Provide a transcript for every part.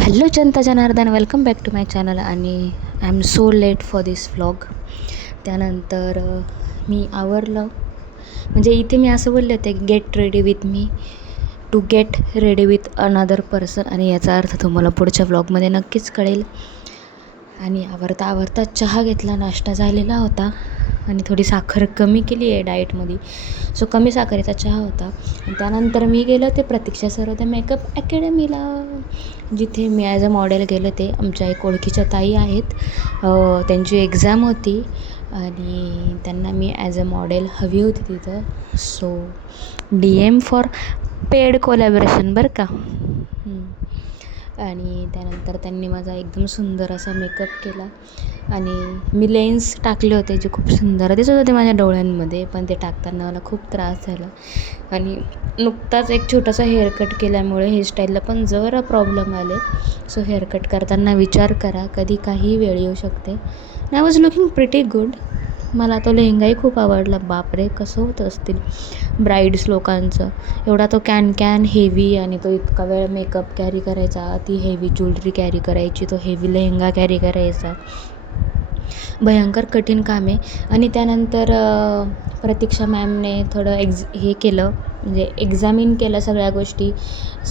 Hello जनता जनार्दन, welcome back to my channel. आणि I am so late for this vlog. त्यानंतर मी आवरलं, म्हणजे इथे मी असं बोलले होते get ready with me to get ready with another person, आणि याचा अर्थ तुम्हाला पुढच्या व्लॉगमध्ये नक्कीच कळेल. आणि आवरता चहा घेतला, नाश्ता झालेला होता आणि थोडी साखर कमी केली आहे डाएटमध्ये, सो कमी साखरेचा चहा होता. आणि त्यानंतर मी गेलो ते प्रतीक्षा सर्वोदय मेकअप अकॅडमीला, जिथे मी ॲज अ मॉडेल गेलं. ते आमच्या एक ओळखीच्या ताई आहेत, त्यांची एक्झाम होती आणि त्यांना मी ॲज अ मॉडेल हवी होती तिथं. So DM for paid collaboration बरं का. आणि त्यानंतर त्यांनी माझा एकदम सुंदर असा मेकअप केला आणि मी लेन्स टाकले होते जे खूप सुंदर दिसत होते माझ्या डोळ्यांमध्ये, पण ते टाकताना मला खूप त्रास झाला. आणि नुकताच एक छोटासा हेअरकट केल्यामुळे हेअरस्टाईलला पण जरा प्रॉब्लेम आले. सो हेअरकट करताना विचार करा, कधी काही वेळ येऊ शकते. I was looking pretty good. मला तो लेहंगाही खूप आवडला. बापरे, कसं होत असतील ब्राईड्स लोकांचं. एवढा तो कॅन हेवी, आणि तो इतका वेळ मेकअप कॅरी करायचा, ती हेवी ज्वेलरी कॅरी करायची, तो हेवी लेहंगा कॅरी करायचा. भयंकर कठीण काम आहे. आणि त्यानंतर प्रतीक्षा मॅमने थोडं हे केलं, म्हणजे एक्झामिन केलं सगळ्या गोष्टी,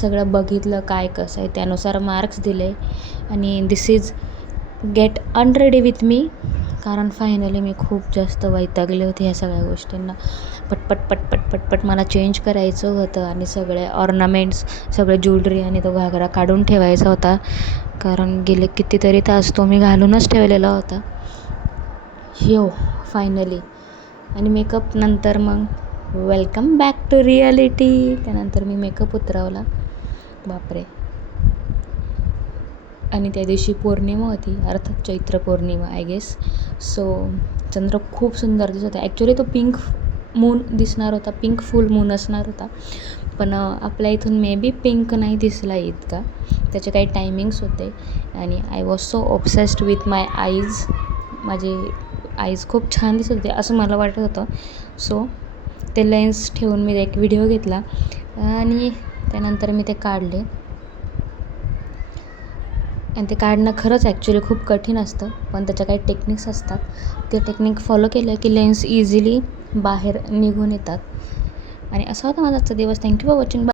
सगळं बघितलं काय कसं आहे, त्यानुसार मार्क्स दिले. आणि this is get unready with me, कारण फायनली मी खूप जास्त वैतागले होते ह्या सगळ्या गोष्टींना. पटपट मला चेंज करायचं होतं आणि सगळे ऑर्नामेंट्स, सगळे ज्वेलरी आणि तो घागरा काढून ठेवायचा होता, कारण गेले कितीतरी तास तो मी घालूनच ठेवलेला होता. फायनली. आणि मेकअप नंतर मग वेलकम बॅक टू रियालिटी. त्यानंतर मी मेकअप उतरवला. बापरे. आणि त्या दिवशी पौर्णिमा होती, अर्थात चैत्र पौर्णिमा आय गेस. सो चंद्र खूप सुंदर दिसत होता. ॲक्च्युली तो पिंक मून दिसणार होता, पिंक फुल मून असणार होता, पण आपल्या इथून मे बी पिंक नाही दिसला इतका, त्याचे काही टायमिंग्स होते. आणि I was so obsessed with my eyes. माझे आईज खूप छान दिसत होते असं मला वाटत होतं. सो ते लेन्स ठेवून मी एक व्हिडिओ घेतला आणि त्यानंतर मी ते काढले. आणि ते काढणं खरंच ॲक्च्युली खूप कठीण असतं, पण त्याच्या काही टेक्निक्स असतात. ते टेक्निक फॉलो केलं की लेन्स इझिली बाहेर निघून येतात. आणि असा होता माझा आजचा दिवस. Thank you for watching.